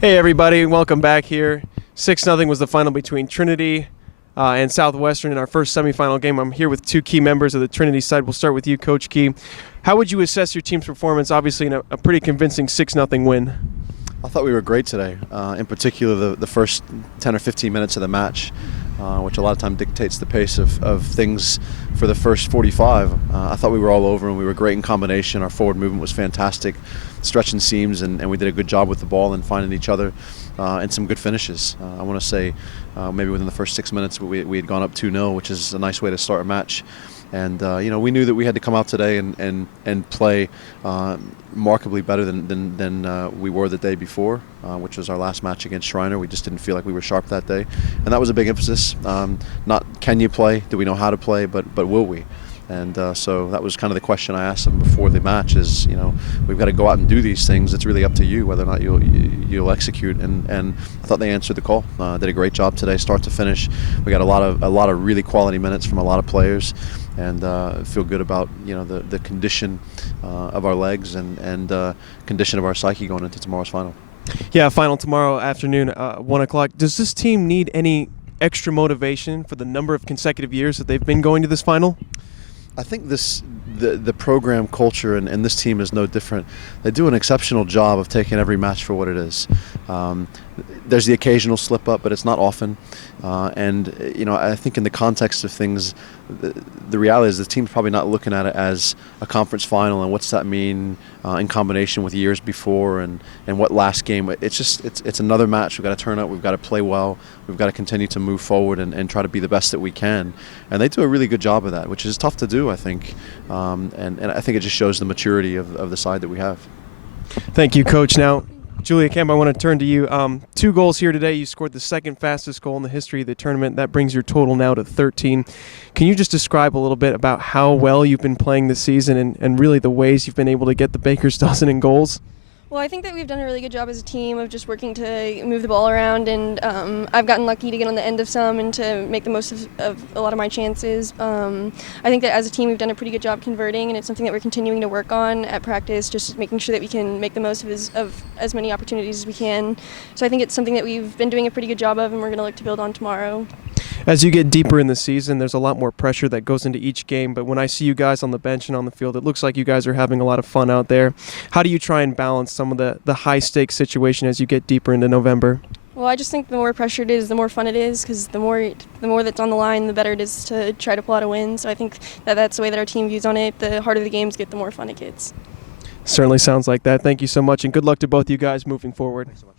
Hey everybody, welcome back here. 6-0 was the final between Trinity and Southwestern in our first semifinal game. I'm here with two key members of the Trinity side. We'll start with you, Coach Key. How would you assess your team's performance, obviously in a pretty convincing 6-0 win? I thought we were great today, in particular the first 10 or 15 minutes of the match, which a lot of time dictates the pace of things for the first 45. I thought we were all over and we were great in combination. Our forward movement was fantastic, stretching seams, and we did a good job with the ball and finding each other and some good finishes. I want to say maybe within the first 6 minutes we had gone up 2-0, which is a nice way to start a match. And we knew that we had to come out today and play remarkably better than we were the day before, which was our last match against Shriner. We just didn't feel like we were sharp that day, and that was a big emphasis. Not can you play, do we know how to play, but will we? And so that was kind of the question I asked them before the match is, we've got to go out and do these things. It's really up to you whether or not you'll execute. And I thought they answered the call. Did a great job today, start to finish. We got a lot of really quality minutes from a lot of players, and feel good about the condition of our legs and condition of our psyche going into tomorrow's final. Yeah, final tomorrow afternoon, 1 o'clock. Does this team need any extra motivation for the number of consecutive years that they've been going to this final? I think the program culture and this team is no different. They do an exceptional job of taking every match for what it is. There's the occasional slip up, but it's not often. I think in the context of things, the reality is the team's probably not looking at it as a conference final and what's that mean in combination with years before and what last game. It's another match. We've got to turn up. We've got to play well. We've got to continue to move forward and try to be the best that we can. And they do a really good job of that, which is tough to do, I think. And I think it just shows the maturity of the side that we have. Thank you, Coach. Now, Julia Kemp, I want to turn to you. 2 goals here today. You scored the second fastest goal in the history of the tournament. That brings your total now to 13. Can you just describe a little bit about how well you've been playing this season and really the ways you've been able to get the baker's dozen in goals? Well, I think that we've done a really good job as a team of just working to move the ball around, and I've gotten lucky to get on the end of some and to make the most of a lot of my chances. I think that as a team we've done a pretty good job converting, and it's something that we're continuing to work on at practice, just making sure that we can make the most of as many opportunities as we can. So I think it's something that we've been doing a pretty good job of, and we're going to look to build on tomorrow. As you get deeper in the season, there's a lot more pressure that goes into each game, but when I see you guys on the bench and on the field, it looks like you guys are having a lot of fun out there. How do you try and balance some of the high-stakes situation as you get deeper into November? Well, I just think the more pressure it is, the more fun it is, because the more that's on the line, the better it is to try to pull out a win. So I think that that's the way that our team views on it. The harder the games get, the more fun it gets. Certainly sounds like that. Thank you so much, and good luck to both you guys moving forward. Thanks so much.